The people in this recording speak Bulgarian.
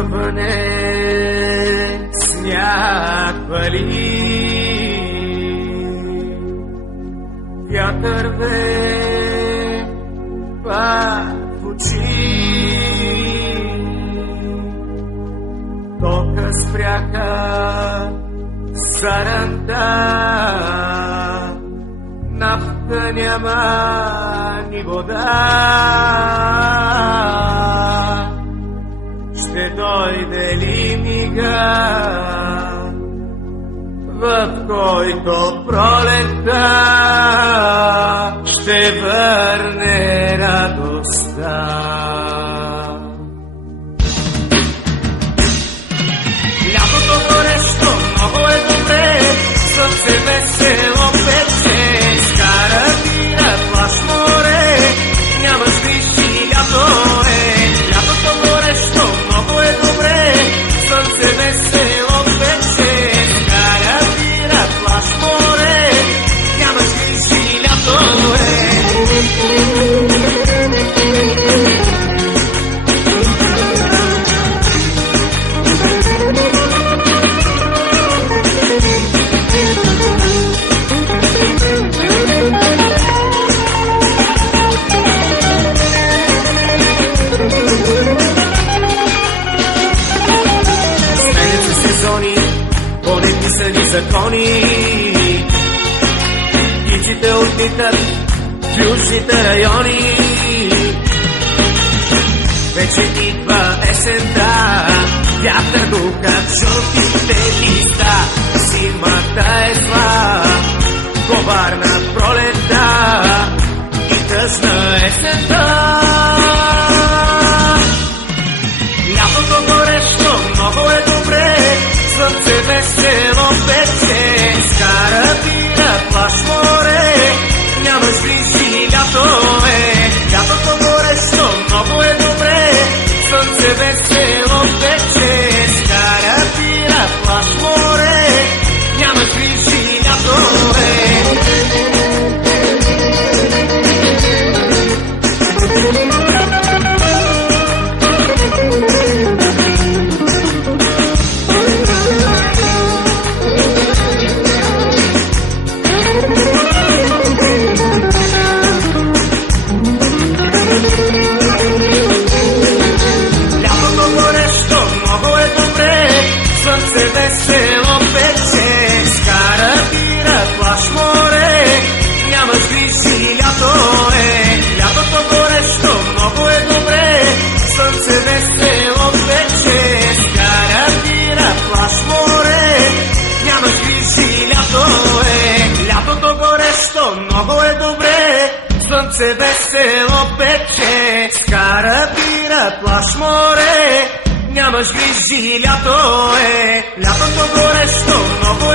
Къпане сняг вали, вятър вева в очи, тока спряха заранта, нафта няма ни вода. Ще дойде ли мига, в който пролетта ще върне радостта? Лятото горещо много е добре, слънце весело пече, скара бира, плаж море, нямаш грижи, лято е. Лятото горещо много е добре, слънце весело пече, скара бира, плаж море, нямаш грижи, лято е. Закони, птиците отлитат в южните райони. Вече идва есента, вятър духа жълтите листа. Зимата е зла, коварна пролетта и тъжна есента. Лятото горещо много е добре, слънце весело пече, скара бира, плаж море, нямаш грижи, лято е. Лятото горещо много е добре, слънце весело пече, скара бира, плаж море, нямаш грижи, лято е. Слънце весело пече, скара бира, плаж море, нямаш грижи, лято е. Лятото горещо много е добре, слънце весело пече, скара бира, плаж море, нямаш грижи, лято е. Лятото горещо много е добре, слънце весело пече, скара бира, плаж море, нямаш грижи, лято е. Лятото горещо много